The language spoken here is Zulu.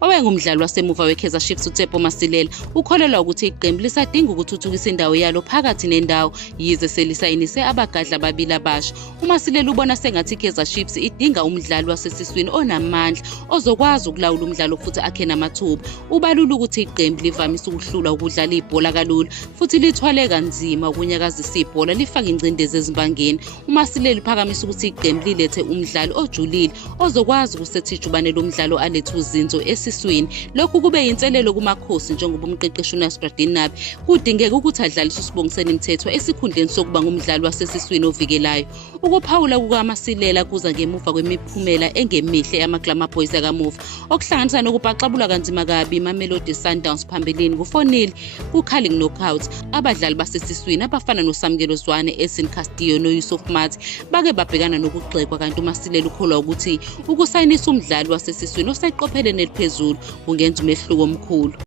owayengumdlali wasemuva we-Kaizer Chiefs uTsepo Masilela ukholelwa ukuthi iqembu lisadinga ukuthuthukisa indawo yalo phakathi nendawo yize selisayinise abagadla ababili abasha. uMasilela ubona sengathi iKaizer Chiefs idinga umdlali wasesiswini onamandla ozokwazi ukulawula umdlalo futhi akhe namathuba. Ubalula ukuthi iqembu livamise ukuhlulwa ukudlala ibhola kalula futhi lithwale kanzima ukunyakazisa ibhola lifake ingcindezi ezimbangeni. uMasilela uphakamisa ukuthi iqembu lilethe umdlali ojulile ozokwazi ukusetha ijubane lomdlalo alethe uzinzo esiswini. Lokhu kube yinselelo kumakhosi njengoba umqeqeshi uNasruddin Nabi kudingeka ukuthi adlalise uSibongiseni Mthethwa esikhundleni sokuba ngumdlali wasesiswini ovikelayo. Ukuphawula kukaMasilela kuza ngemuva kwemiphumela engemihle yamaGlamour Boys akamuva okuhlanganisa nokubhaxabula kanzima kabi iMamelodi Sundowns phambilini ngo-4-0 ku-Carling Knockouts. Abadlali basesiswini abafana noSamkelo Zwane, Edson Castillo noYusuf Mathi bake babhekana nokugxekwa, kanti uMasilela ukholwa ukuthi ukusayinisa umdlali wasesiswini oseqopheleni eliphezulu kungenza umehluko omkhulu.